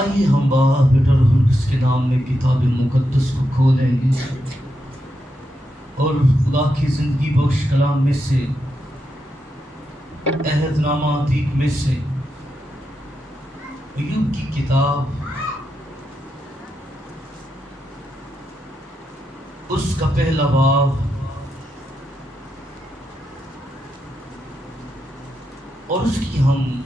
آئیے ہم بیٹر القدس کے نام میں کتاب مقدس کو کھولیں گے اور خدا کی زندگی بخش کلام میں سے عہد نامہ عتیق میں سے ایوب کی کتاب اس کا پہلا باب اور اس کی ہم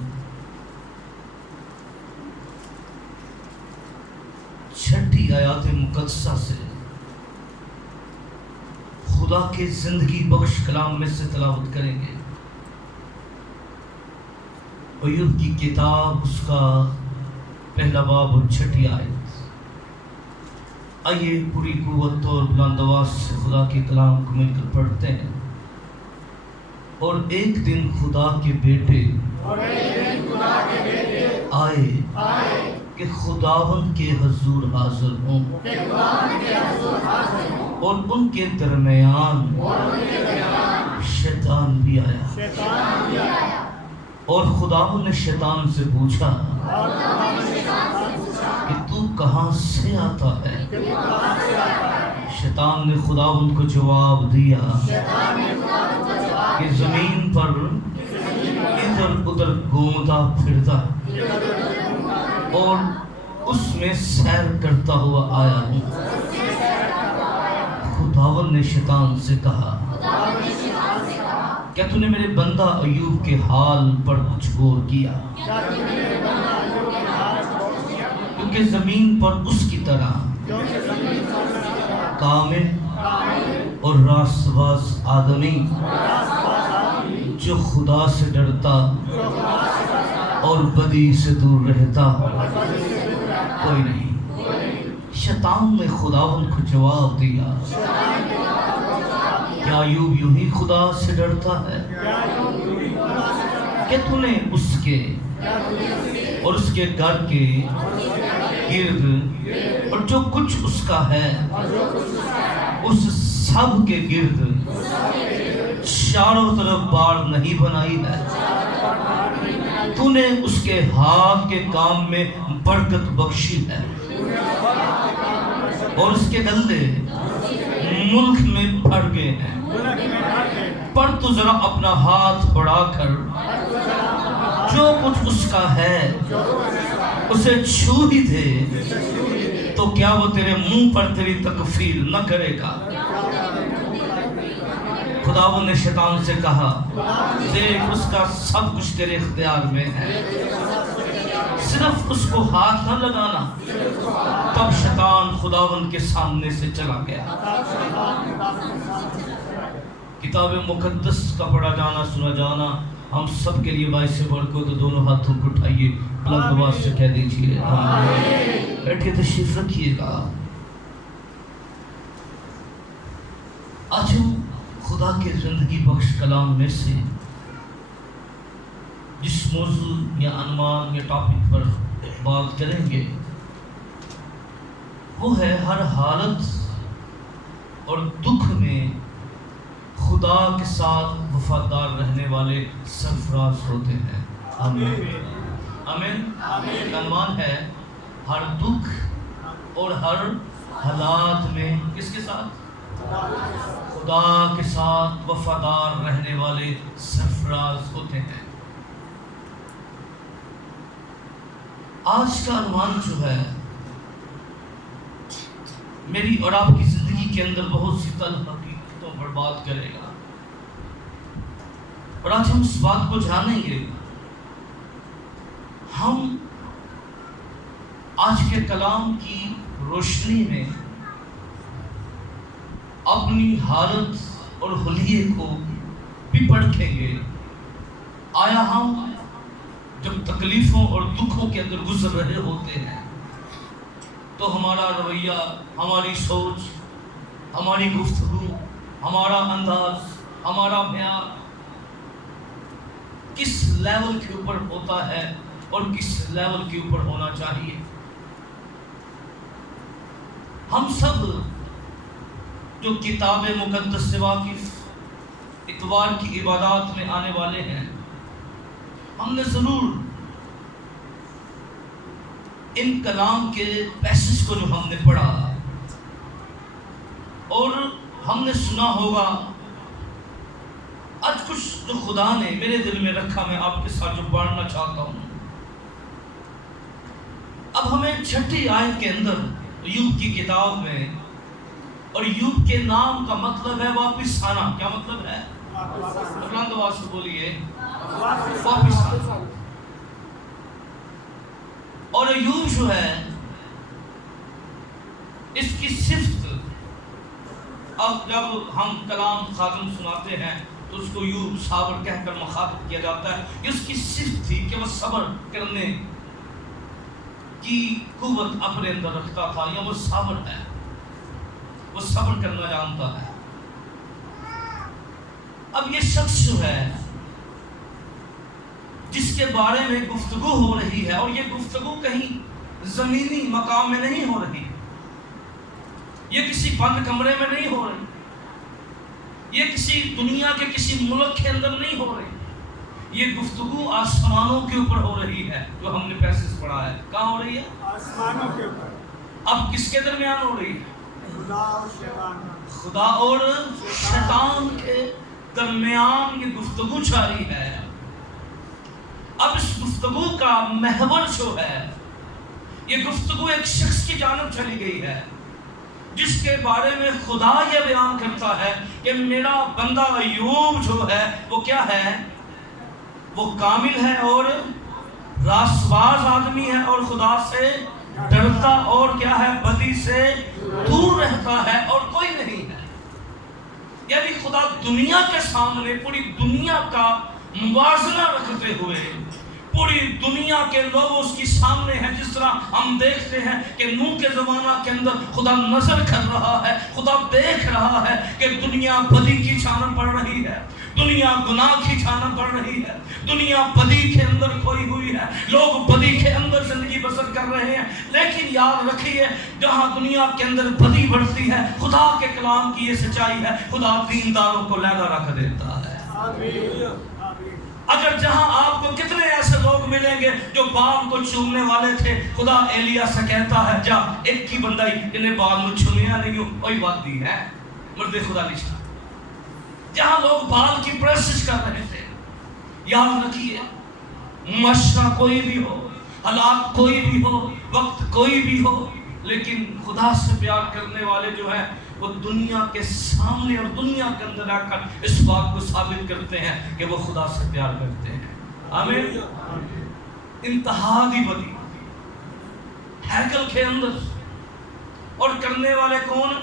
چھٹی آیات مقدسہ سے خدا کے زندگی بخش کلام میں سے تلاوت کریں گے۔ ایوب کی کتاب اس کا پہلا باب اور چھٹی آیت۔ آئیے پوری قوت اور بلند آواز سے خدا کے کلام کو مل کر پڑھتے ہیں۔ اور ایک دن خدا کے بیٹے آئے کہ خداوند کے حضور حاضر ہوں اور ان کے درمیان شیطان بھی آیا اور خداوند نے شیطان سے پوچھا کہ تو کہاں سے آتا ہے؟ شیطان نے خداوند کو جواب دیا کہ زمین پر ادھر ادھر گھومتا پھرتا اور اس میں سیر کرتا ہوا آیا ہوں۔ خداوند نے شیطان سے کہا کیا تو نے میرے بندہ ایوب کے حال پر کچھ غور کیا؟ کیونکہ زمین پر اس کی طرح کامل اور راست باز آدمی جو خدا سے ڈرتا اور بدی سے دور رہتا کوئی نہیں۔ شیطان نے خداوند کو جواب دیا کیا ایوب یوں ہی خدا سے ڈرتا ہے کہ تو نے اس کے اور اس کے گھر کے گرد اور جو کچھ اس کا ہے اس سب کے گرد چاروں طرف بار نہیں بنائی ہے؟ تو نے اس کے ہاتھ کے کام میں برکت بخشی ہے اور اس کے دلے ملک میں بھر گئے ہیں۔ پر تو ذرا اپنا ہاتھ بڑھا کر جو کچھ اس کا ہے اسے چھو ہی دے تو کیا وہ تیرے منہ پر تیری تکفیر نہ کرے گا؟ خداوند نے شیطان سے کہا دیکھ اس کا سب کچھ تیرے اختیار میں ہے، صرف اس کو ہاتھ نہ لگانا۔ تب شیطان خداوند کے سامنے سے چلا گیا۔ کتاب مقدس کا پڑھا جانا سنا جانا ہم سب کے لیے باعث برکت ہو، تو دونوں ہاتھوں کو اٹھائیے بلند آواز سے کہہ دیجیے آمین۔ بیٹھے تشریف رکھیے گا۔ آج ہم خدا کے زندگی بخش کلام میں سے جس موضوع یا عنوان یا ٹاپک پر بات کریں گے وہ ہے ہر حالت اور دکھ میں خدا کے ساتھ وفادار رہنے والے سرفراز ہوتے ہیں۔ آمین آمین۔ عنوان ہے ہر دکھ اور ہر حالات میں کس کے ساتھ؟ خدا کے ساتھ وفادار رہنے والے سرفراز ہوتے ہیں۔ آج کا عنوان جو ہے میری اور آپ کی زندگی کے اندر بہت سی تلخ حقیقتوں پر بات کرے گا، اور آج ہم اس بات کو جانیں گے۔ ہم آج کے کلام کی روشنی میں اپنی حالت اور حلیے کو بھی پرکھیں گے۔ آیا ہم جب تکلیفوں اور دکھوں کے اندر گزر رہے ہوتے ہیں تو ہمارا رویہ، ہماری سوچ، ہماری گفتگو، ہمارا انداز، ہمارا بیان کس لیول کے اوپر ہوتا ہے اور کس لیول کے اوپر ہونا چاہیے؟ ہم سب جو کتاب مقدس سے واقف اتوار کی عبادات میں آنے والے ہیں، ہم نے ضرور ان کلام کے پیسز کو جو ہم نے پڑھا اور ہم نے سنا ہوگا، آج کچھ جو خدا نے میرے دل میں رکھا میں آپ کے ساتھ جو بانٹنا چاہتا ہوں۔ اب ہمیں چھٹی آیت کے اندر ایوب کی کتاب میں، اور ایوب کے نام کا مطلب ہے واپس آنا۔ کیا مطلب ہے؟ بلند آواز سے بولیے، واپس آنا۔ اور ایوب جو ہے اس کی صفت، اب جب ہم کلام خادم سناتے ہیں تو اس کو ایوب صابر کہہ کر مخاطب کیا جاتا ہے کہ اس کی صفت تھی کہ وہ صبر کرنے کی قوت اپنے اندر رکھتا تھا، یا وہ صابر ہے، وہ صبر کرنا جانتا ہے۔ اب یہ شخص جو ہے جس کے بارے میں گفتگو ہو رہی ہے، اور یہ گفتگو کہیں زمینی مقام میں نہیں ہو رہی، یہ کسی بند کمرے میں نہیں ہو رہی، یہ کسی دنیا کے کسی ملک کے اندر نہیں ہو رہی، یہ گفتگو آسمانوں کے اوپر ہو رہی ہے، جو ہم نے پیسز پڑھا ہے۔ کہاں ہو رہی ہے؟ آسمانوں کے اوپر۔ اب کس کے درمیان ہو رہی ہے؟ خدا اور شیطان کے درمیان یہ گفتگو جاری ہے۔ اب اس گفتگو کا محور جو ہے، یہ گفتگو ایک شخص کی جانب چلی گئی ہے جس کے بارے میں خدا یہ بیان کرتا ہے کہ میرا بندہ ایوب جو ہے وہ کیا ہے؟ وہ کامل ہے اور راست باز آدمی ہے، اور خدا سے ڈرتا اور کیا ہے؟ بدی سے دور رہتا ہے، اور کوئی نہیں ہے۔ یعنی خدا دنیا کے سامنے پوری دنیا کا موازنہ رکھتے ہوئے پوری دنیا کے لوگ اس کی سامنے ہیں، جس طرح ہم دیکھتے ہیں کہ نوح کے زمانہ کے اندر خدا نظر کر رہا ہے، خدا دیکھ رہا ہے کہ دنیا بدی کی جانب بڑھ رہی ہے، دنیا گناہ کی جانب بڑھ رہی ہے، دنیا بدی کے اندر کھوئی ہوئی ہے، لوگ بدی کے اندر زندگی بسر کر رہے ہیں۔ لیکن یاد رکھیے، جہاں دنیا کے اندر بدی بڑھتی ہے، خدا کے کلام کی یہ سچائی ہے، خدا دینداروں کو علیحدہ رکھ دیتا ہے۔ اگر جہاں آپ کو کتنے ایسے لوگ ملیں گے جو بال کو چومنے والے تھے، خدا ایلیا سے کہتا ہے جا ایک کی بندہ ہی انہیں بال کو چومیا نہیں ہو، وہی بات دی ہے مرد خدا لشتہ۔ جہاں لوگ بال کی پرستش کر رہے تھے، یاد رکھیے معاشرہ کوئی بھی ہو، حالات کوئی بھی ہو، وقت کوئی بھی ہو، لیکن خدا سے پیار کرنے والے جو ہیں وہ دنیا کے سامنے اور دنیا کے اندر آ کر اس بات کو ثابت کرتے ہیں کہ وہ خدا سے پیار کرتے ہیں۔ آمین۔ انتہائی بدی ہیکل کے اندر، اور کرنے والے کون؟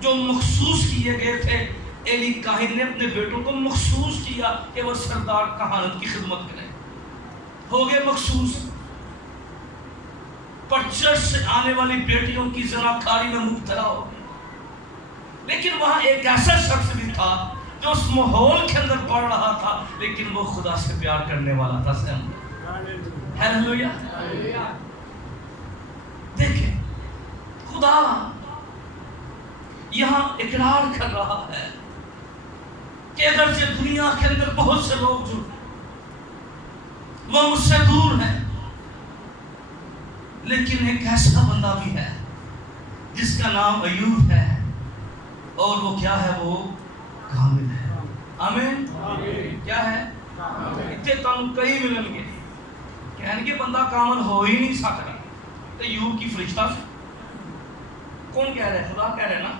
جو مخصوص کیے گئے تھے۔ ایلی کاہن نے اپنے بیٹوں کو مخصوص کیا کہ وہ سردار کہانت کی خدمت کریں، ہو گئے مخصوص۔ پر چرچ سے آنے والی بیٹیوں کی زناکاری میں مبتلا ہو گئے، لیکن وہاں ایک ایسا شخص بھی تھا جو اس ماحول کے اندر پڑ رہا تھا، لیکن وہ خدا سے پیار کرنے والا تھا۔ ہیلیلویا۔ دیکھیں خدا یہاں اقرار کر رہا ہے کہ اگر سے دنیا کے اندر بہت سے لوگ جو وہ مجھ سے دور ہیں، لیکن ایک ایسا بندہ بھی ہے جس کا نام ایوب ہے، اور وہ کیا ہے؟ وہ کامل ہے۔ آمین۔ کیا ہے؟ اتنے تم کئی ملن گے کہنے کے بندہ کامل ہو ہی نہیں سکتا، تو ایوب کی فرشتہ سے کون کہہ رہے؟ خدا کہہ رہے نا،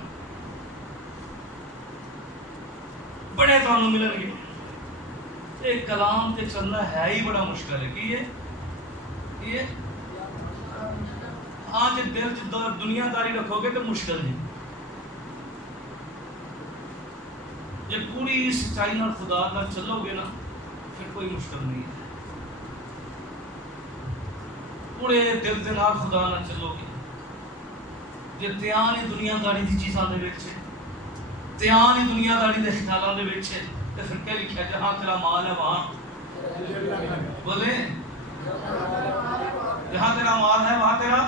بڑے تانوں ملن گے۔ ایک کلام تے چلنا ہے ہی بڑا مشکل ہے کہ یہ ہاں جی دل دنیا داری رکھو گے تو مشکل نہیں، جب پوری سچائی نال خدا نال چلو گے نا پھر کوئی مشکل نہیں ہے۔ پورے دل دے نال خدا نال چلو گے، جے دھیان ہی دنیا داری دی چیزاں دے وچ ہے، دھیان ہی دنیا داری دے خیالاں دے وچ ہے، تے پھر کیا لکھیا جہاں تیرا مال ہے وہاں بولے، جہاں تیرا مال ہے وہاں تیرا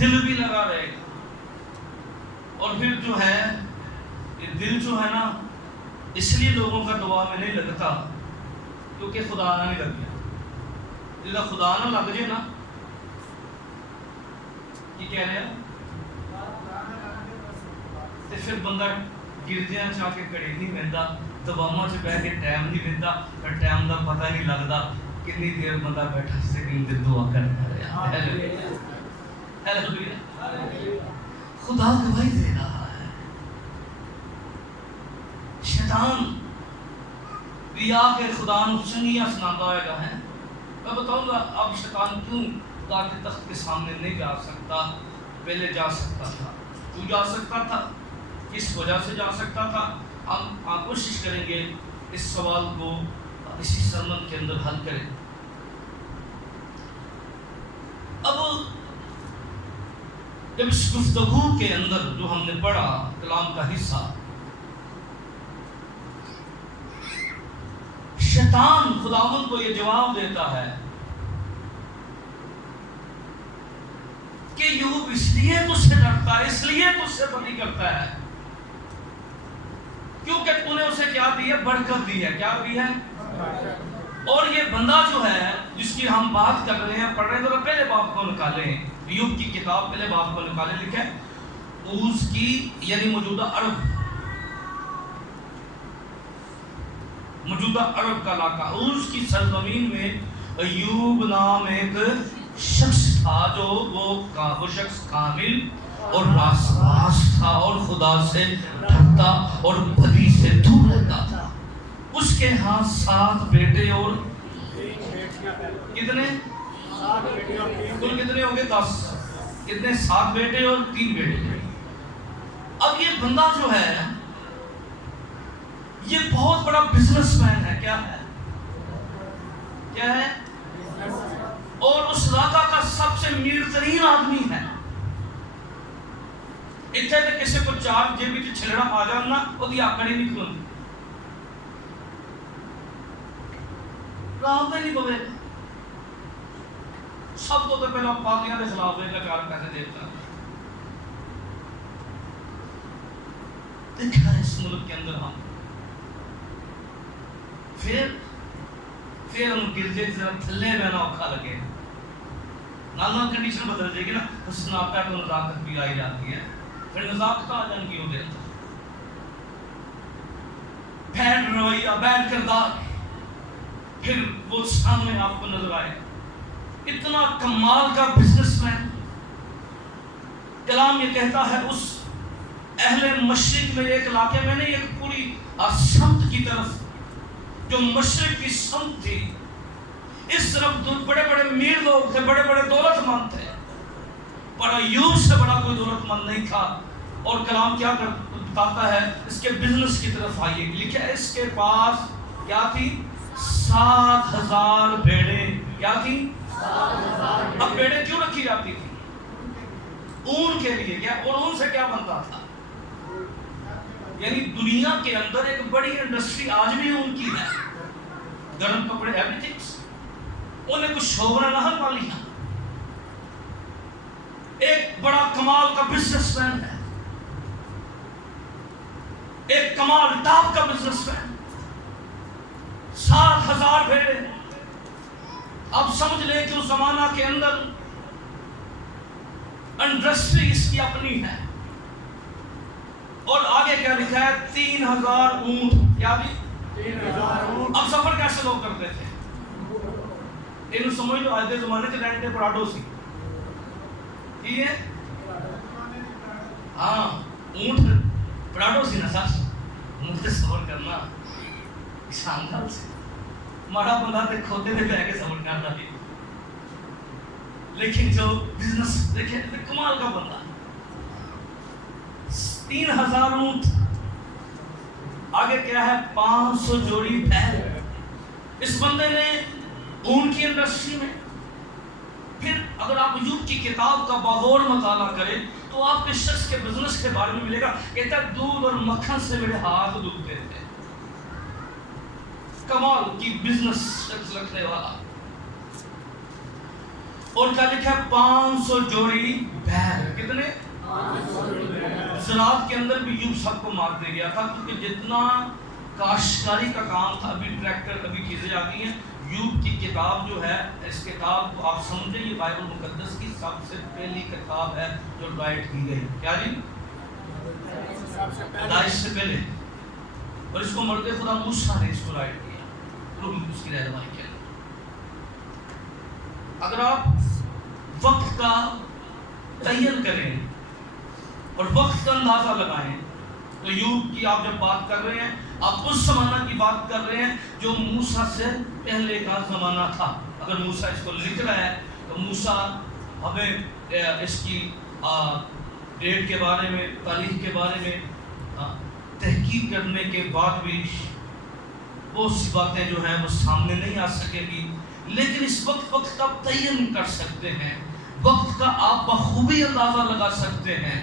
دل بھی لگا رہے گا۔ اور پھر جو ہے یہ دل جو ہے نا، اس لیے لوگوں کا دعا میں نہیں لگتا کیونکہ خدا نہ نہیں لگ گیا۔ جب خدا نہ لگ جائے نا کی کہہ رہے ہیں تے پھر بندہ گردیاں چاہ کے کڑی نہیں بہندا دباواں چ بہ کے ٹائم نہیں بہندا پر ٹائم دا پتہ نہیں لگدا کتنی دیر بندہ بیٹھا سکین تے دعا کرتا رہا. ہیلیلویا. خدا گواہی دے رہا ہے. شیطان بھی آ کے خدا نو چنگیاں سناتا ہوئے گا ہے. میں بتاؤں گا اب شیطان کیوں خدا کے تخت کے سامنے نہیں جا سکتا. پہلے جا سکتا تھا. کیوں جا سکتا تھا؟ کس وجہ سے جا سکتا تھا؟ ہم کوشش کریں گے اس سوال کو اسی سرمن کے اندر حل کریں. اب جب اس گفتگو کے اندر جو ہم نے پڑھا کلام کا حصہ، شیطان خداوند کو یہ جواب دیتا ہے کہ یوب اس لیے تجھ سے ڈرتا ہے، اس لیے تجھ سے بدی کرتا ہے کیونکہ تو نے اسے کیا دی ہے؟ برکت دی ہے. کیا دی ہے؟ اور یہ بندہ جو ہے جس کی ہم بات کر رہے ہیں پڑھ رہے ہیں تو پہلے باب کو نکالیں. یوب کی کتاب پہلے باب کو نکالیں. لکھا ہے اوز کی یعنی موجودہ عرب کا علاقہ، اوز کی سرزمین میں ایوب نام ایک شخص تھا جو وہ شخص کامل اور راست باز تھا اور خدا سے ڈرتا اور بدی سے دور رہتا تھا. اس کے ہاں 7 بیٹے اور کتنے؟ کل کتنے ہو گئے؟ 10. کتنے؟ 7 بیٹے اور 3 بیٹے. اب یہ بندہ جو ہے یہ بہت بڑا بزنس مین ہے. کیا ہے؟ کیا ہے؟ اور اس علاقہ کا سب سے امیر ترین آدمی ہے. اتنے تے کسی کو 4 جیبی چ چھلڑا آ جانا وہ آکڑی نہیں کھلوندی، راہ نہیں پوے. سب تو پہلا پاکیاں کے خلاف ہوئے گا 4 پیسے دیتا. دیکھا اس ملک کے اندر ہم پھر ہم گرجے ذرا تھلے رہنا اوکھا لگے. نانا کنڈیشن بدل جائے گی نا تو سناپا تو نزاکت بھی آئی جاتی ہے. پھر نزاکت آ جائیں گی وہ دیتا بیڈ رویہ بیڈ کردار پھر وہ سامنے آپ کو نظر آئے. اتنا کمال کا بزنس مین. کلام یہ کہتا ہے اس اہل مشرق میں ایک علاقے میں نہیں ایک پوری سمت کی طرف جو مشرق کی سمت تھی اس طرف بڑے بڑے امیر لوگ تھے، بڑے بڑے دولت مند تھے، پر ایوب سے بڑا کوئی دولت مند نہیں تھا. اور کلام کیا بتاتا ہے اس کے بزنس کی طرف آئیے. لکھا ہے اس کے پاس کیا تھی؟ 7,000 بھیڑیں. کیا تھی؟ 7,000. اب بھیڑیں کیوں رکھی جاتی تھی؟ اون کے لیے. کیا؟ اور اون سے کیا بنتا تھا؟ یعنی دنیا کے اندر ایک بڑی انڈسٹری آج بھی اون کی ہے. گرم کپڑے ایوری تھنگس. انہیں کچھ شوبرا نہ پالی. ایک بڑا کمال کا بزنس مین ہے، ایک کمال ٹاپ کا بزنس مین. 7,000 بھیڑیں. اب سمجھ لیں کہ اس زمانہ کے اندر انڈسٹری اس کی اپنی ہے. اور آگے کیا لکھا ہے؟ 3,000 اونٹ. کیا بھی؟ 3,000 اونٹ. اب سفر کیسے لوگ کرتے تھے؟ انہوں سمجھ لو آج کے زمانے کے رینٹ پراڈو سی یہ ہاں اونٹ پراڈو سی نا سچ مجھے سفر کرنا شاندار سے ماڑا بندہ تے کھوتے تے بہ کے سفر کرتا بھی. لیکن جو بزنس دیکھیں کمال کا بندہ 3,000 اونٹ. آگے کیا ہے؟ 500 جوڑی بیل. اس بندے نے اون کی انڈسٹری میں پھر اگر آپ ایوب کی کتاب کا باغور مطالعہ کریں تو آپ کے شخص کے بزنس کے بارے میں ملے گا. کہتا ہے دودھ اور مکھن سے میرے ہاتھ دکھتے تھے. کمال کی بزنس شخص رکھنے والا. اور کیا لکھا ہے؟ 500 جوڑی بیل. کتنے؟ زراعت کے اندر بھی ایوب سب کو مار دے گیا تھا کیونکہ جتنا کاشتکاری کا کام تھا ابھی ٹریکٹر ابھی چیزیں آتی ہیں. یوب کی کتاب جو ہے، اس کتاب کو آپ سمجھیں یہ بائبل مقدس کی سب سے پہلی کتاب ہے جو رائٹ کی گئی. کیا جی؟ پیدائش سے پہلے. اور اس کو مرد خدا موسیٰ نے اس کو رائٹ کیا روح القدس کی رہنمائی کے. اگر آپ وقت کا تعین کریں اور وقت کا اندازہ لگائیں تو یوب کی آپ جب بات کر رہے ہیں آپ اس زمانہ کی بات کر رہے ہیں جو موسیٰ سے پہلے کا زمانہ تھا. اگر موسیٰ اس کو لکھ رہا ہے تو موسیٰ ہمیں اس کی ڈیٹ کے بارے میں، تاریخ کے بارے میں تحقیق کرنے کے بعد بھی بہت سی باتیں جو ہیں وہ سامنے نہیں آ سکے گی. لیکن اس وقت کا تعین کر سکتے ہیں، وقت کا آپ بخوبی اندازہ لگا سکتے ہیں.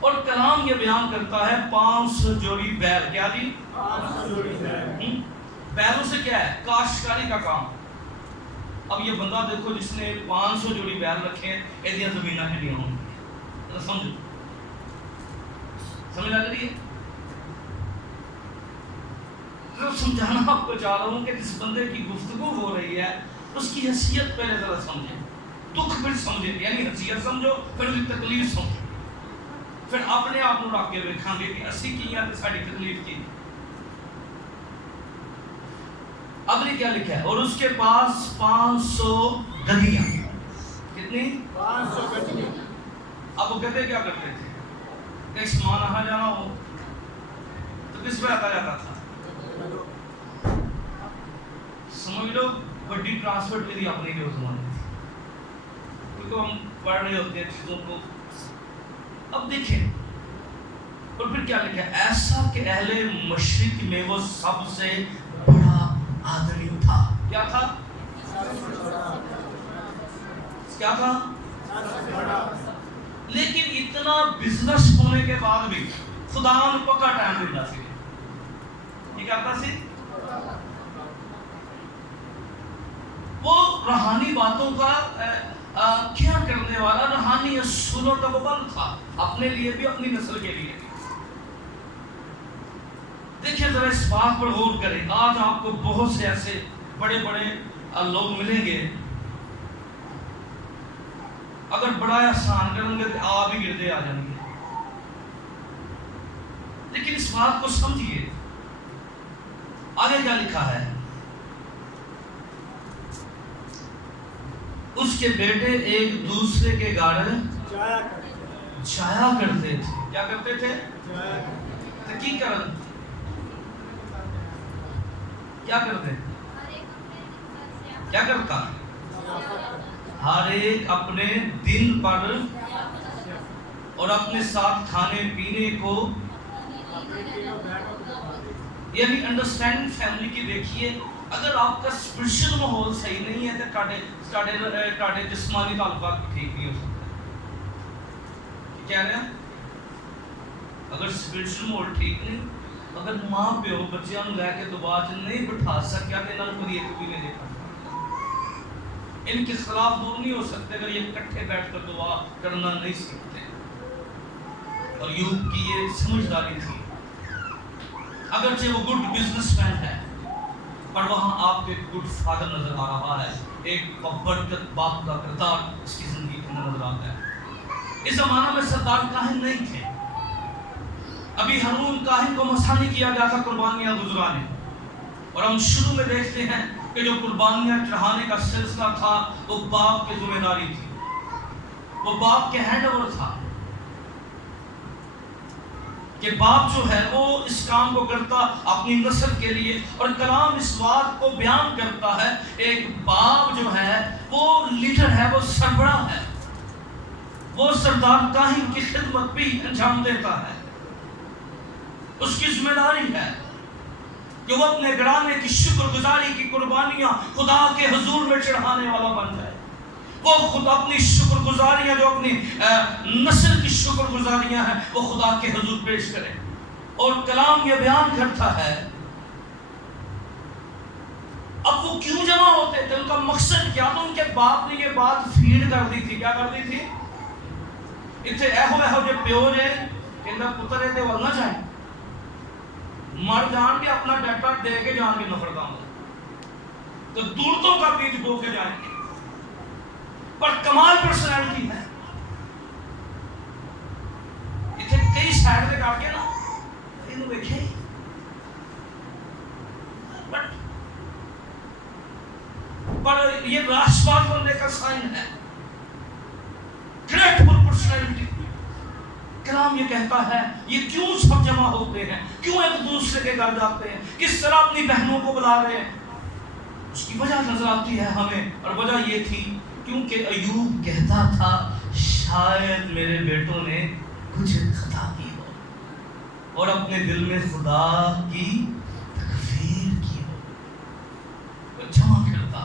اور کلام یہ بیان کرتا ہے 500 جوڑی بیل. کیا جی؟ 500 جوڑی بیل. بیلوں سے کیا ہے؟ کاشتکاری کا کام. اب یہ بندہ دیکھو جس نے 500 جوڑی بیل رکھے ہیں، ایدیاں زمینہ کے لیے ہوں گی. سمجھو، سمجھ لگ رہی ہے؟ تو سمجھانا آپ کو چاہ رہا ہوں کہ جس بندے کی گفتگو ہو رہی ہے اس کی حیثیت پہلے ذرا سمجھیں، دکھ پھر سمجھیں. یعنی حیثیت سمجھو پھر بھی تکلیف سمجھو، پھر اپنے آپ کو رکھ کے دیکھاں گے کہ اسی کی یا ساری تکلیف کی. اب نے کیا لکھا ہے؟ اور اس کے پاس 500 گدیاں. کتنی؟ 500 گدیاں. اب وہ گدے کیا کرتے تھے؟ کہیں سامان آنا جانا ہو تو کس پہ آتا جاتا تھا؟ سمجھ لو بڑی ٹرانسپورٹ کے لیے اپنے کے زمانے تھی، کیونکہ ہم پڑھ رہے ہوتے ہیں چیزوں کو. اب دیکھیں اور پھر کیا لکھا ہے؟ ایسا کہ اہل مشرق میں وہ سب سے بڑا آدمی تھا. کیا تھا؟ کیا تھا؟ لیکن اتنا بزنس ہونے کے بعد بھی خدا نے پکا ٹائم دیتا سی. یہ کرتا سی؟ وہ روحانی باتوں کا کیا کرنے والا، روحانی اصولوں کا پابند تھا، اپنے لیے بھی اپنی نسل کے لیے بھی. دیکھیں ذرا اس بات پر غور کریں. آج آپ کو بہت سے ایسے بڑے بڑے لوگ ملیں گے، اگر بڑا احسان کریں گے تو آپ ہی گردے آ جائیں گے. لیکن اس بات کو سمجھیے آگے کیا لکھا ہے. اس کے بیٹے ایک دوسرے کے گاڑے جایا کرتے تھے. کیا کرتے تھے؟ کیا کرتے؟ کیا کرتا؟ ہر ایک اپنے دن پر اور اپنے ساتھ کھانے پینے کو. یعنی انڈرسٹینڈنگ فیملی کی دیکھیے، اگر آپ کا اسپرچل ماحول صحیح نہیں ہے تو جسمانی تعلقات بھی ٹھیک نہیں ہو سکتے. کیا رہے ہیں؟ اگر اسپرچل ماحول ٹھیک نہیں، اگر ماں پیو بچیاں لے کے دبا چ نہیں بٹھا سکیا تو انہوں کو ایک بھی نہیں دیکھا، ان کے خلاف دور نہیں ہو سکتے اگر یہ کٹھے بیٹھ کر دعا کرنا نہیں سیکھتے. اور یوب کی یہ سمجھداری تھی. اگرچہ وہ گڈ بزنس مین ہے پر وہاں آپ کو ایک گڈ فادر نظر آ رہا ہے، ایک برکت باپ کا کردار اس کی زندگی کے اندر نظر آتا ہے. اس زمانہ میں سردار کاہن نہیں تھے. ابھی ہارون کاہن کو مسا نہیں کیا گیا تھا قربانیاں گزرانے. اور ہم شروع میں دیکھتے ہیں کہ جو قربانیاں چڑھانے کا سلسلہ تھا وہ باپ کی ذمہ داری تھی، وہ باپ کے ہینڈ اوور تھا کہ باپ جو ہے وہ اس کام کو کرتا اپنی نسل کے لیے. اور کلام اس بات کو بیان کرتا ہے ایک باپ جو ہے وہ لیڈر ہے، وہ سربراہ ہے، وہ سردار کاہن کی خدمت بھی انجام دیتا ہے. اس کی ذمہ داری ہے کہ وہ اپنے گھرانے کی شکر گزاری کی قربانیاں خدا کے حضور میں چڑھانے والا بن جائے. وہ خود اپنی شکر گزاریاں جو اپنی نسل کی شکر گزاریاں ہیں وہ خدا کے حضور پیش کرے. اور کلام یہ بیان کرتا ہے اب وہ کیوں جمع ہوتے تھے، ان کا مقصد کیا تھا. ان کے باپ نے یہ بات فیڈ کر دی تھی. کیا کر دی تھی؟ اتنے ایہو جو پیو نے کہ انہیں پتر ہے وہ نہ جائیں، مر جان کے اپنا ڈیٹا دے کے جان کے نفرت آؤں. تو دولتوں کا بیج بو کے جائیں گے. پر کمال پرسنالٹی ہے. اتنے کئی سائڈ میں آ کے نا یہ ویکھے پر یہ راشٹرواد بننے کا سائن ہے. Grateful personality. کلام یہ کہتا ہے یہ کیوں سب جمع ہوتے ہیں, کیوں ایک دوسرے کے گھر جاتے ہیں, کس طرح اپنی بہنوں کو بلا رہے ہیں. اس کی وجہ نظر آتی ہے ہمیں, اور وجہ یہ تھی کیونکہ ایوب کہتا تھا شاید میرے بیٹوں نے کچھ خطا کی ہو اور اپنے دل میں خدا کی تکفیر کی ہو. وہ جمع کرتا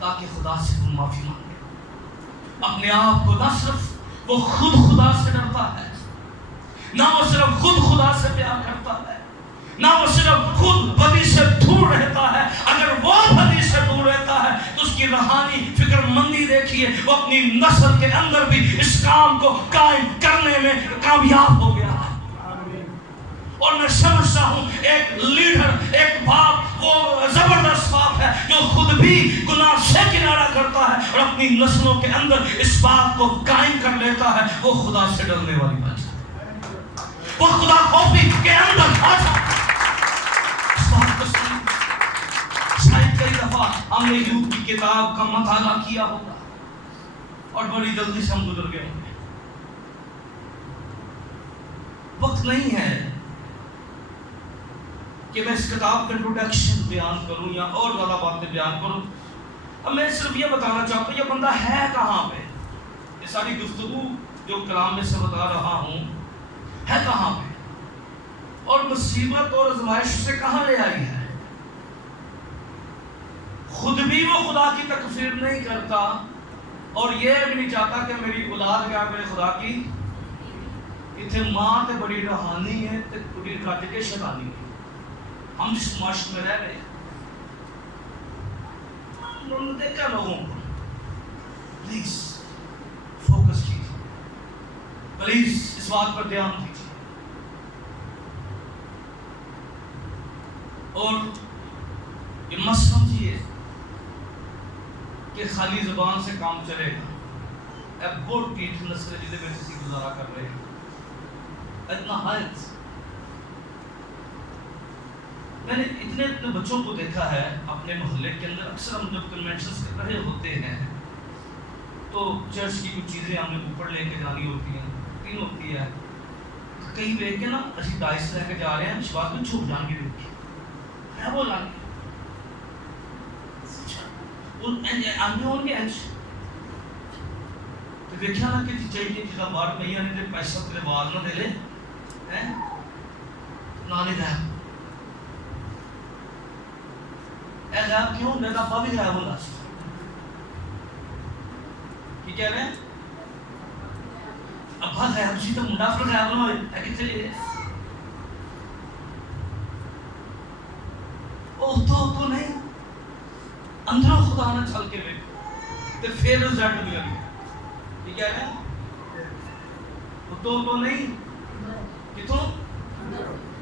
تاکہ خدا سے وہ معافی مانگے. اپنے آپ کو نہ صرف وہ خود خدا سے ڈرتا ہے, نہ وہ صرف خود خدا سے پیار کرتا ہے, نہ وہ صرف خود بدی سے دور رہتا ہے. اگر وہ بدی سے دور رہتا ہے تو اس کی روحانی فکر مندی دیکھیے, وہ اپنی نسل کے اندر بھی اس کام کو قائم کرنے میں کامیاب ہو گیا ہے. اور میں سمجھتا ہوں ایک لیڈر, ایک باپ وہ زبردست باپ ہے جو خود بھی گناہ سے کنارہ کرتا ہے اور اپنی نسلوں کے اندر اس بات کو قائم کر لیتا ہے. وہ خدا سے ڈرنے والی بات ہے, وہ خدا خوفی کے اندر آ جاتا ہے. شاید کئی دفعہ ہم نے ایوب کی کتاب کا مطالعہ کیا ہوگا اور بڑی جلدی سے ہم گزر گئے ہوں گے. وقت نہیں ہے کہ میں اس کتاب کا انٹروڈکشن بیان کروں یا اور زیادہ باتیں بیان کروں. اب میں صرف یہ بتانا چاہتا ہوں یہ بندہ ہے کہاں پہ. یہ ساری گفتگو جو کلام میں سے بتا رہا ہوں ہے کہاں پہ, اور مصیبت اور آزمائش سے کہاں لے آئی ہے. خود بھی وہ خدا کی تکفیر نہیں کرتا اور یہ بھی نہیں چاہتا کہ میری اولاد کیا میرے خدا کی اتنے ماں تے بڑی روحانی ہے تے بڑی کٹ کے شیطانی ہے. ہم جس معاشرے میں رہ رہے ہیں انہوں نے دیکھا لوگوں کو. پلیز فوکس کیجیے, پلیز اس بات پر دھیان دیجیے. اور یہ مت سمجھیے کہ خالی زبان سے کام چلے گا. ایک بہت پیٹھ نسل جسے میں کسی گزارا کر رہے ہیں اتنا حد. میں نے اتنے بچوں کو دیکھا ہے اپنے محلے کے اندر. اکثر ہم جب کنونشنز کر رہے ہوتے ہیں تو چرچ کی کچھ چیزیں ہمیں اوپر لے کے جانی ہوتی ہیں, تین ہوتی ہے. کئی لے کے نا اسی ڈائس لے کے جا رہے ہیں, شباب میں چھوٹ جان گے دیکھ کے ہے وہ لان گے ہوں گے تو دیکھا نا کہ چاہیے جس بار نہیں آنے دے پیسہ تیرے بال نہ دے لے نہ لے جائے غائب کیوں میرا ابا بھی غائب ہونا کی کہہ رہے ہیں ابا غائب سی تو منڈا پھر غائب نہ ہوئے کتنے تو نہیں اندروں خدا نہ چل کے بیٹھ تو پھر رزلٹ ملے گا. یہ کہہ رہے ہیں تو نہیں کتوں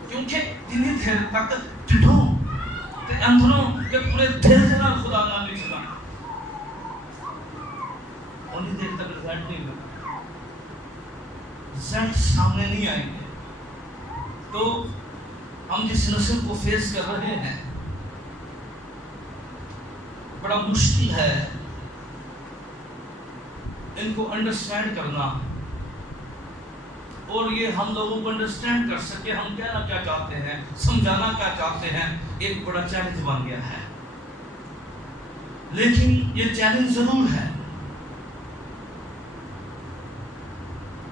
کیونکہ جنہیں دیر تک ٹھٹوں تے اندروں کہ پورے دل سے نہ خدا نہ نہیں چلا انہیں دیر تک رزلٹ نہیں ملے, رزلٹ سامنے نہیں آئیں گے. تو ہم جس نسل کو فیس کر رہے ہیں بڑا مشکل ہے ان کو انڈرسٹینڈ کرنا, اور یہ ہم لوگوں کو انڈرسٹینڈ کر سکے ہم کہنا کیا چاہتے ہیں, سمجھانا کیا چاہتے ہیں, ایک بڑا چیلنج بن گیا ہے. لیکن یہ چیلنج ضرور ہے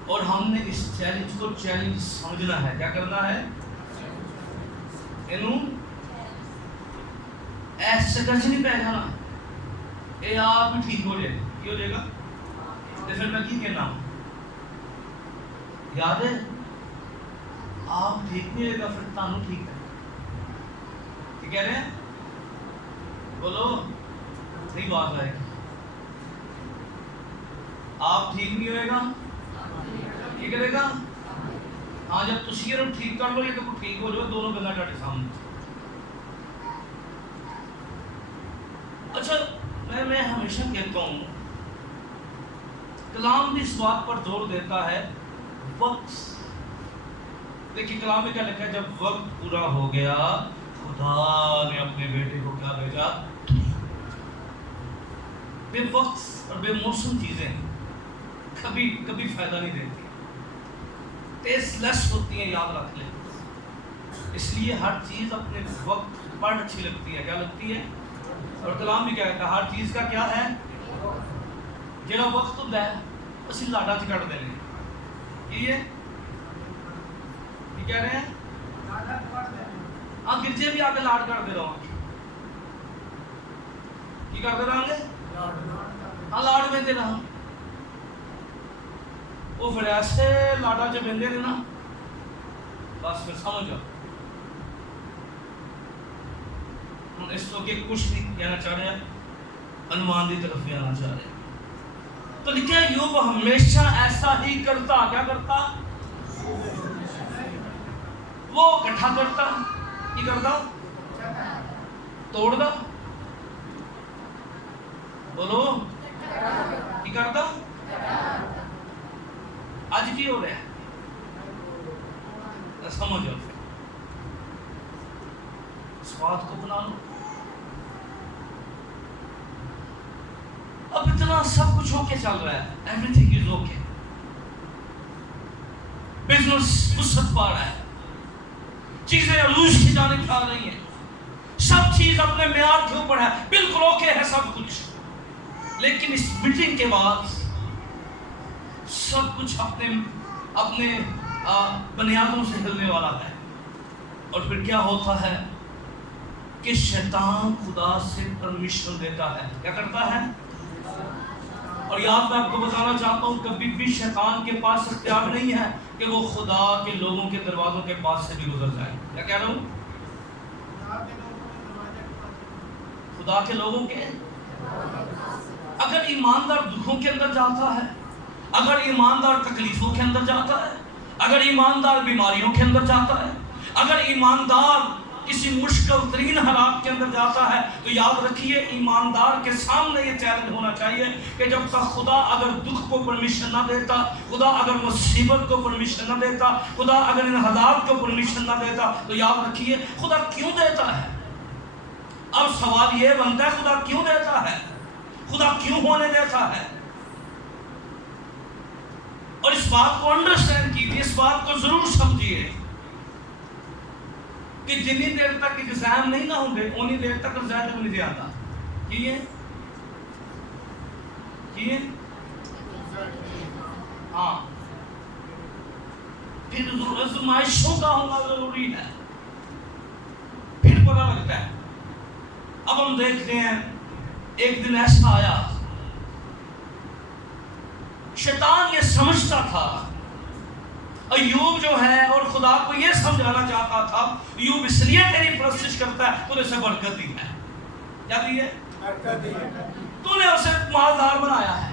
اور ہم نے اس چیلنج کو چیلنج سمجھنا ہے. کیا کرنا ہے انہوں ایسے گرج نہیں پہ جانا اے آپ بھی ٹھیک ہو جائے کی ہو جائے گا تو پھر میں کی کہنا ہوں یاد ہے آپ ٹھیک نہیں ہوئے گا پھر تانوں ٹھیک ہے. کیا کہہ رہے ہیں بولو صحیح بات ہے. آپ ٹھیک نہیں ہوئے گا کیا کرے گا ہاں جب تسی یہ ٹھیک کر لو یہ تو ٹھیک ہو جائے دونوں گلا ٹاٹے سامنے. اچھا میں ہمیشہ کہتا ہوں کلام بھی اس بات پر زور دیتا ہے وقت. دیکھیے کلام میں کیا لکھا ہے؟ جب وقت پورا ہو گیا خدا نے اپنے بیٹے کو کیا بھیجا؟ بے وقت اور بے موسم چیزیں کبھی کبھی فائدہ نہیں دیتی، ٹیسٹ لیس ہوتی ہیں، یاد رکھ لیں. اس لیے ہر چیز اپنے وقت پر اچھی لگتی ہے. کیا لگتی ہے؟ اور کلام بھی کیا کہتا ہے؟ ہر چیز کا کیا ہے؟ جہاں وقت ہوتا ہے اسی لاڈا چ کٹ دینے. یہ کہہ رہے ہیں ہاں گرجے بھی آ کے لاڈ کر دے رہا کی کرتے رہا گے ہاں لاڈ میں دے رہا وہ پھر ایسے لاڈا چ بندے نے نا بس پھر سمجھ جاؤ. ہم اس کو کہ کچھ نہیں کہنا چاہ رہے ہیں، انومان کی طرف بھی آنا چاہ رہے ہیں. تو لکھا ایوب ہمیشہ ایسا ہی کرتا. کیا کرتا؟ وہ اکٹھا کرتا. کی کرتا؟ توڑتا. بولو کی کرتا؟ آج کی ہو رہا ہے سمجھو اس بات کو بنا لو. اب اتنا سب کچھ ہو کے چل رہا ہے، every thing is okay, business وسعت پا رہا ہے، چیزیں عروج کی جانب جا رہی ہیں، سب چیز اپنے معیار کے اوپر ہے، بالکل اوکے ہے سب کچھ. لیکن اس میٹنگ کے بعد سب کچھ اپنے بنیادوں سے ہلنے والا ہے. اور پھر کیا ہوتا ہے کہ شیطان خدا سے پرمیشن دیتا ہے. کیا کرتا ہے؟ اور یاد میں آپ کو بتانا چاہتا ہوں کبھی بھی شیطان کے پاس اختیار نہیں ہے کہ وہ خدا کے لوگوں کے دروازوں کے پاس سے بھی گزر جائے. کیا کہہ رہا ہوں؟ خدا کے لوگوں کے اگر ایماندار دکھوں کے اندر جاتا ہے، اگر ایماندار تکلیفوں کے اندر جاتا ہے، اگر ایماندار بیماریوں کے اندر جاتا ہے، اگر ایماندار کسی مشکل ترین حالات کے اندر جاتا ہے، تو یاد رکھیے ایماندار کے سامنے یہ چیلنج ہونا چاہیے کہ جب تک خدا اگر دکھ کو پرمیشن نہ دیتا، خدا اگر مصیبت کو پرمیشن نہ دیتا، خدا اگر ان حالات کو پرمیشن نہ دیتا، تو یاد رکھیے خدا کیوں دیتا ہے؟ اب سوال یہ بنتا ہے خدا کیوں دیتا ہے؟ خدا کیوں ہونے دیتا ہے؟ اور اس بات کو انڈرسٹینڈ کیجیے، اس بات کو ضرور سمجھیے کہ جتنی دیر تک ایگزام نہیں نہ ہوں گے اتنی دیر تک رزلٹ نہیں آتا. کیے ہاں پھر آزمائشوں کا ہونا ضروری ہے، پھر پتہ لگتا ہے. اب ہم دیکھتے ہیں ایک دن ایسا آیا، شیطان یہ سمجھتا تھا ایوب جو ہے اور خدا کو یہ سمجھانا چاہتا تھا ایوب اس لیے تیری پرستش کرتا ہے تو نے اسے برکت دی ہے. کیا دی ہے؟ تو نے اسے مالدار بنایا ہے.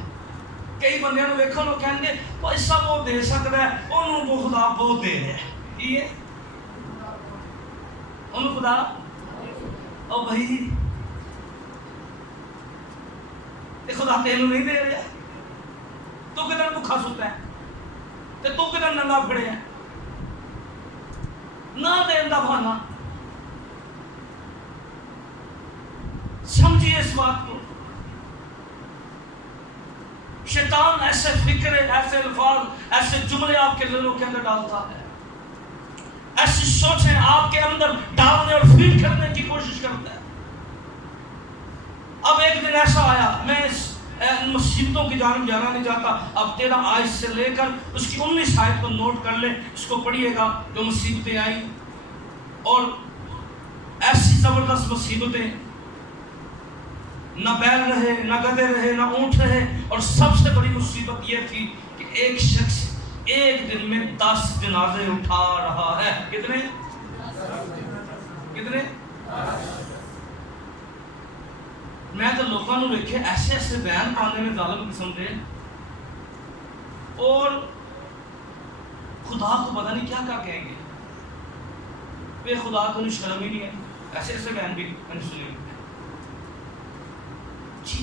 کئی بندیاں نو ویکھو نو کہیں گے پیسہ وہ دے سکتا ہے، انہوں کو خدا بہت دے رہا ہے. یہ انہوں خدا او بھائی خدا تینوں نہیں دے رہا، تو کدھر بھوکا سوتا ہے تو کدھر ننگا پھڑے ہے، نہ دین دا بہانا. سمجھیے اس بات کو. شیطان ایسے فکرے، ایسے الفاظ، ایسے جملے آپ کے دلوں کے اندر ڈالتا ہے، ایسی سوچیں آپ کے اندر ڈالنے اور فیڈ کرنے کی کوشش کرتا ہے. اب ایک دن ایسا آیا، میں اس مصیبتوں کی جانب جانا نہیں چاہتا. اب 13 آیت سے لے کر اس کی 19 آیت کو نوٹ کر لیں، اس کو پڑھیے گا. جو مصیبتیں آئیں اور ایسی زبردست مصیبتیں، نہ بیل رہے، نہ گدھے رہے، نہ اونٹ رہے، اور سب سے بڑی مصیبت یہ تھی کہ ایک شخص ایک دن میں 10 جنازے اٹھا رہا ہے. کتنے؟ میں تو لوگوں نے دیکھے ایسے ایسے بیان پانے میں ظالم قسم دے، اور خدا کو پتہ نہیں کیا کہیں گے. بے خدا کو نہیں شرم ہی نہیں ہے. ایسے ایسے بیان بھی میں نے سنے.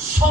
100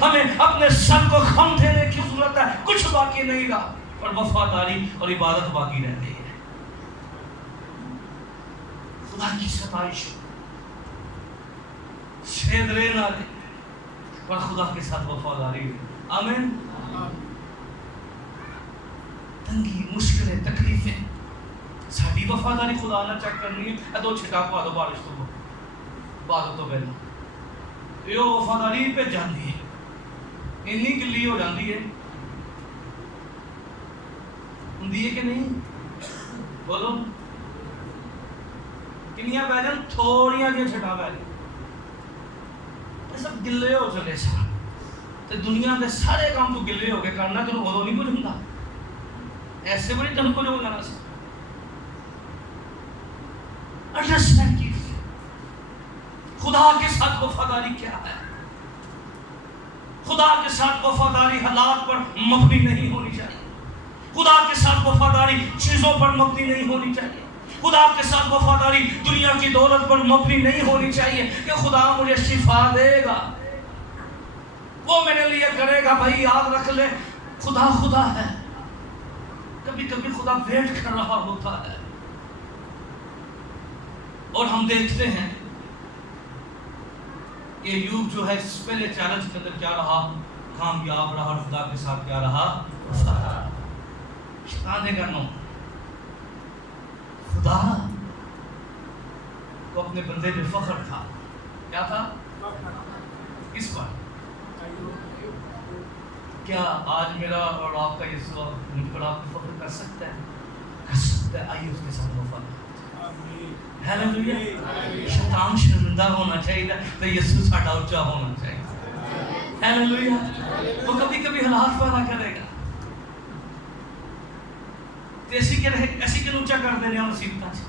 ہمیں اپنے سر کو خم دینے کی ضرورت ہے. کچھ باقی نہیں رہا اور وفاداری اور عبادت باقی رہ گئی ہے. خدا کی ستائش شید رے نہ رہے پر خدا کے ساتھ وفاداری رہے. آمین. تنگی مشکلیں تکلیفیں ساری وفاداری خدا نہ چیک کرنی ہے. دو چھٹا پا دو بارش تو بارش تو پہلے یہ وفاداری پہ جاندی ہے اینی گلی ہو جاندی ہے ہندی ہے کہ نہیں بولو کنیاں پہ جان تھوڑیاں جی چھٹا پہ جان یہ سب گلے ہو چلے سارے تو دنیا کے سارے کام تو گلے ہو کے کرنا تو ادو نہیں کچھ ہوں ایسے بڑی تم کو جو ہو جانا سا انڈرسٹینڈ کیجیے خدا کے ساتھ وفاداری کیا ہے. خدا کے ساتھ وفاداری حالات پر مبنی نہیں ہونی چاہیے. خدا کے ساتھ وفاداری چیزوں پر مبنی نہیں ہونی چاہیے. خدا کے ساتھ وفاداری دنیا کی دولت پر مبنی نہیں ہونی چاہیے کہ خدا مجھے شفا دے گا وہ میرے لیے کرے گا. بھائی یاد رکھ لے خدا خدا ہے. کبھی کبھی خدا ویٹ کر رہا ہوتا ہے اور ہم دیکھتے ہیں کہ ایوب جو ہے اس پہلے چیلنج کے اندر کیا رہا کامیاب رہا اور خدا کے ساتھ کیا رہا شیطان نے کہنا خدا کو اپنے بندے میں فخر تھا. کیا تھا کس پر کیا آج میرا اور آپ کا یہ سوال مجھ پر آپ کو فخر کر سکتا ہے آئیے اس کے ساتھ وفادار. ہیلیلویا. شیطان شرمندہ ہونا چاہیے تو یسوع ساڈا اونچا ہونا چاہیے. ہیلیلویا. وہ کبھی کبھی حالات پیدا کرے گا ایسی کہ اونچا کر دینے مصیبتاں سے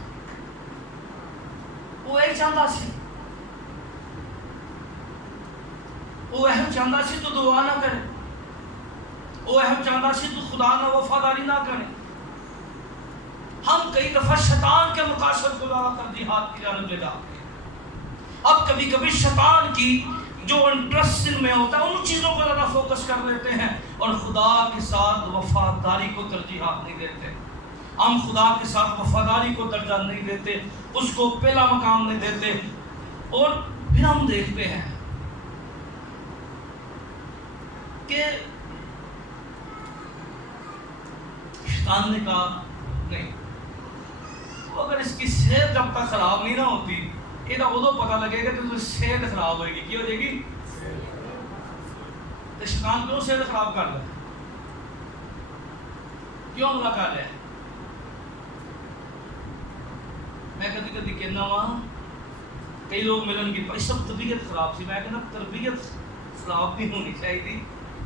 وہ ایک چاہتا سی وہ اہم چاہتا سی تو دعا نہ کرے وہ اہم چاہتا سی تو خدا نہ وفاداری نہ کرے. ہم کئی دفعہ شیطان کے مقاصد کو زیادہ ترجیحات کی جانب لے جاتے ہیں. اب کبھی کبھی شیطان کی جو انٹرسٹ میں ہوتا ہے ان چیزوں کو زیادہ فوکس کر لیتے ہیں اور خدا کے ساتھ وفاداری کو ترجیحات نہیں دیتے. ہم خدا کے ساتھ وفاداری کو درجہ نہیں دیتے, اس کو پہلا مقام نہیں دیتے. اور پھر ہم دیکھتے ہیں کہ شیطان نے کہا نہیں, اگر اس کی صحت جب تک خراب نہیں نہ ہوتی یہ ادو پتہ لگے گا کہ صحت خراب ہوئے گی. کی ہو جائے گی؟ تو شیطان کیوں صحت خراب کر رہا ہے, کیوں حملہ کر رہا ہے؟ میں کدی کدی کہنا وا کئی لوگ ملن کی بھائی سب طبیعت خراب سی. میں کہنا تربیت خراب نہیں ہونی چاہیے.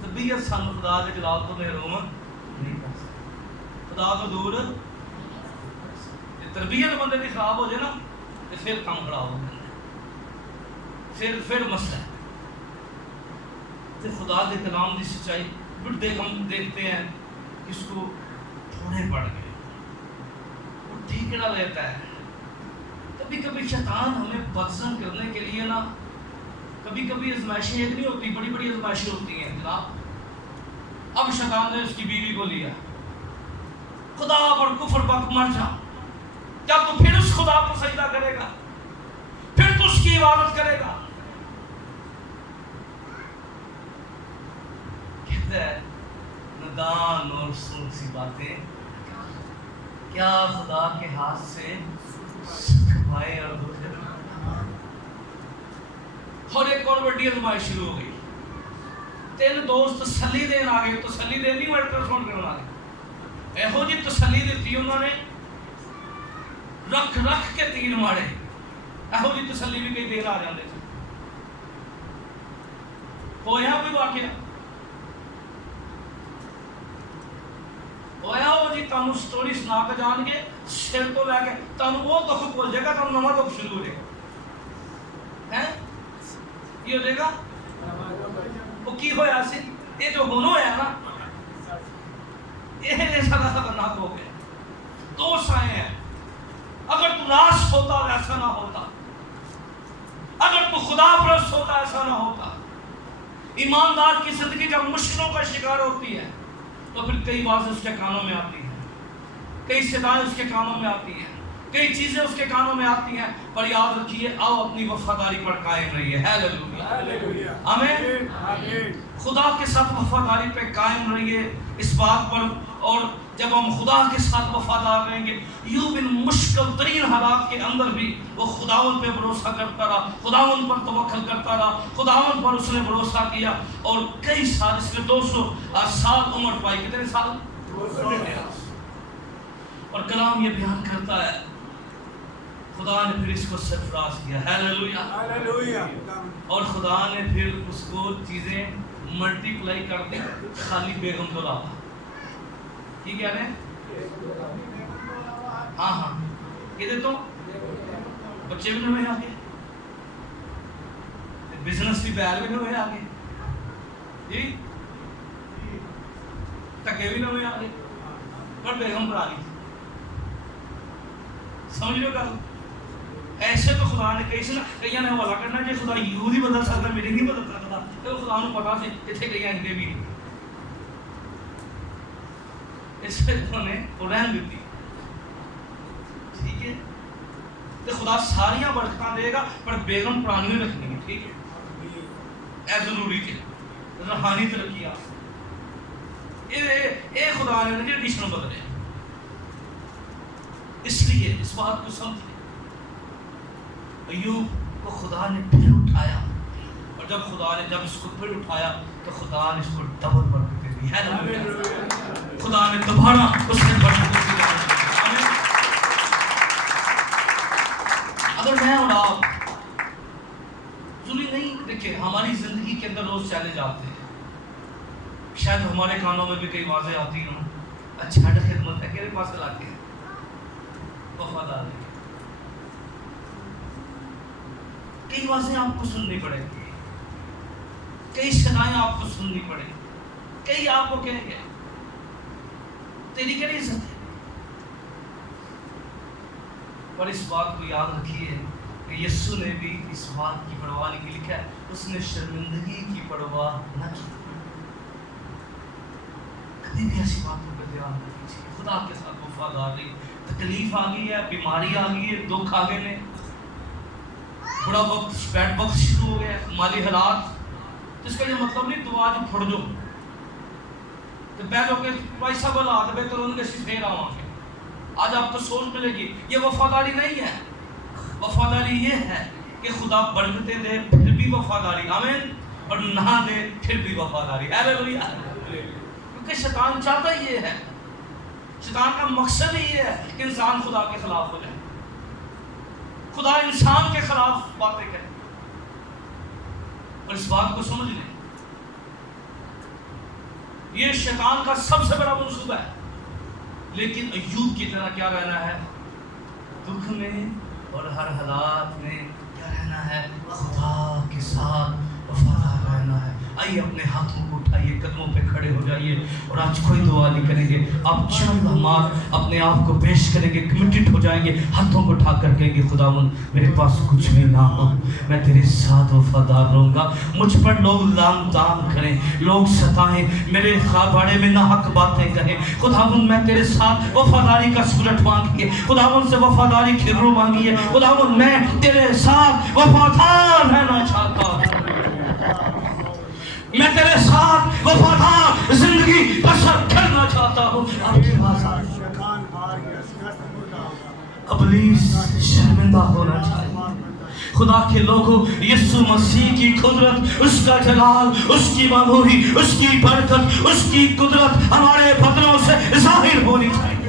طبیعت سانو خدا کے جلال تو محروم نہیں کر سکتی. خدا تو دور تربیت بندے کی خراب ہو جائے نا تو پھر کام خراب ہو جائے, پھر مسئلہ ہے. تو خدا کے کلام کی سچائی پھر ہم دیکھتے ہیں اس کو تھوڑے پڑ گئے وہ ٹھیکڑا لیتا ہے. کبھی کبھی شیطان ہمیں بدزن کرنے کے لیے نا کبھی کبھی آزمائشیں ایک نہیں ہوتی, بڑی بڑی آزمائشیں ہوتی ہیں جناب. اب شیطان نے اس کی بیوی کو لیا, خدا پر کفر پر مر جا, جب تو پھر اس خدا کو سجدہ کرے گا پھر تو اس کی عبادت کرے گا. کہتا ہے ندان اور سوچ سی باتیں کیا خدا کے ہاتھ سے سکھائے اور دوسرے اور ایک اور بڑی آزمائش شروع ہو گئی. تین دوست تسلی دین آ گئے, تسلی دین نہیں الٹراساؤنڈ کرنا آ گئے. ایہو جی تسلی دیتی انہوں نے رکھ رکھ کے تیر مارے. ایہو جی تسلی بھی کئی دیر آ جاندے تھے. ہویا بھی واقعہ ہویا وہ جی تانوں سٹوری سنا کے جان کے سر تو لے کے تانوں وہ دکھ بھول جائے گا, تانوں نواں دکھ شروع ہو جائے گا. ہیں یہ ہو جائے گا وہ کی ہویا سی یہ جو ہونا ہویا نا یہ سارا خطرناک ہو گیا. دوست آئے ہیں, اگر تو ناش ہوتا ایسا نہ ہوتا, اگر تو خدا پرست ہوتا ایسا نہ ہوتا, ایماندار کی زندگی جب مشکلوں کا شکار ہوتی ہے تو پھر کئی باتیں اس کے کانوں میں آتی ہیں، کئی صدائیں اس کے کانوں میں آتی ہیں، کئی چیزیں اس کے کانوں میں آتی ہیں، پر یاد رکھیے آؤ اپنی وفاداری پر قائم رہیے. ہیلیلویا، آمین. خدا کے ساتھ وفاداری پہ قائم رہیے اس بات پر. اور جب ہم خدا کے ساتھ وفادار رہیں گے، ایوب ان مشکل ترین حالات کے اندر بھی وہ خداوند پہ بھروسہ کرتا رہا، خداوند پر توکل کرتا رہا، خداوند پر اس نے بھروسہ کیا، اور کئی سال اس نے 200 سال عمر پائی. کتنے سال؟ 200. اور کلام یہ بیان کرتا ہے خدا نے پھر اس کو سرفراز کیا. ہیلیلویا. اور خدا نے پھر اس کو چیزیں ملٹی پلائی کر دی. خالی بیگم کو رہا. یہ کیا رہے؟ ہاں یہ تو بچے بھی نہ ہوئے آگے، بزنس بھی بیال بھی نہ ہوئے آگے، جی ٹکے بھی نہ ہوئے آگے، پر بیگم پر آگی. سمجھ لو گا؟ ایسے تو خدا نے کئی نے حوالہ کرنا جی خدا یوں ہی بدل سکتا، میری نہیں بدل سکتا. تو خدا نے پتا سے اتنے کئی ہنگے بھی نہیں، اس پہ انہوں نے رحم دیتی. ٹھیک ہے، تو خدا ساریاں برکتاں دے گا پر بیگم پرانی رکھنی ہے. ٹھیک ہے، اے ضروری ہے روحانی ترقیات. اے خدا نے ایڈیشنل بدلے. اس لیے اس بات کو سمجھیں، ایوب کو خدا نے پھر اٹھایا، اور جب اس کو پھر اٹھایا تو خدا نے اس کو ڈبل برکت دی. خدا نے دوبارہ اس نے برکت دی. اگر میں اور آپ ضروری نہیں، دیکھیں ہماری زندگی کے اندر روز چیلنج آتے ہیں، شاید ہمارے کانوں میں بھی کئی واضح آتی ہوں، اچھا خدمت ہے میرے پاس لاتے ہیں وفادار. کئی باتیں آپ کو سننی پڑے گی، کئی صدائیں آپ کو سننی پڑے گی، کئی آپ کو کہیں گے تیری کیا عزت ہے. پر اس بات کو یاد رکھیے کہ یسوع نے بھی اس بات کی پرواہ نہیں کی. لکھا ہے اس نے شرمندگی کی پرواہ نہ کی. کبھی بھی ایسی باتوں پہ دھیان نہ کیجیے. خدا کے ساتھ وفادار رہیے. تکلیف آ گئی ہے، بیماری آ گئی ہے، دکھ آ گئے نے، بڑا وقت بیڈ وقت شروع ہو گیا، مالی حالات، تو اس کا یہ مطلب نہیں دعا جو پھڑ جو تو بیٹھ ہو کے پیسہ بلا دے بہتر ان کے پھر آؤں گے. آج آپ کو سوچ ملے گی یہ وفاداری نہیں ہے. وفاداری یہ ہے کہ خدا برکتیں دے پھر بھی وفاداری، آمین، اور نہ دے پھر بھی وفاداری. ہیلیلویا. کیونکہ شیطان چاہتا ہی یہ ہے، شیطان کا مقصد ہی یہ ہے کہ انسان خدا کے خلاف ہو جائے، خدا انسان کے خلاف باتیں کرے. اور اس بات کو سمجھ لیں، یہ شیطان کا سب سے بڑا منصوبہ ہے. لیکن ایوب کی طرح کیا رہنا ہے؟ دکھ میں اور ہر حالات میں کیا رہنا ہے؟ خدا کے ساتھ وفادار رہنا ہے. آئیے اپنے ہاتھوں کو اٹھائیے، قدموں پہ کھڑے ہو جائیے، اور آج کوئی دعا نہیں کریں گے. آپ چند لمحات اپنے آپ کو پیش کریں گے، کمیٹڈ ہو جائیں گے، ہاتھوں کو اٹھا کر کہیں گے خداوند میرے پاس کچھ بھی نہ ہو، میں تیرے ساتھ وفادار رہوں گا. مجھ پر لوگ لام تام کریں، لوگ ستائیں، میرے بارے میں ناحق باتیں کہیں، خداوند میں تیرے ساتھ وفاداری کا سورت مانگیے، خداوند سے وفاداری کی رو مانگیے. خداوند میں تیرے ساتھ وفادار رہنا چاہتا ہوں، میں تیرے ساتھ وفادار زندگی بسر کرنا چاہتا ہوں. آپ کی آواز ابلیس شرمندہ ہونا چاہیے. خدا کے لوگوں، یسوع مسیح کی قدرت، اس کا جلال، اس کی معموری، اس کی برکت، اس کی قدرت ہمارے بدنوں سے ظاہر ہونی چاہیے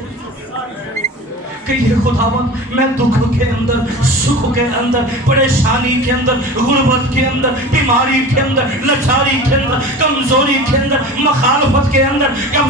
کہ یہ خداوند میں دکھ کے اندر، سکھ کے اندر، پریشانی کے اندر، غربت کے اندر، بیماری کے اندر، لاچاری کے اندر، کمزوری کے اندر، مخالفت کے اندر،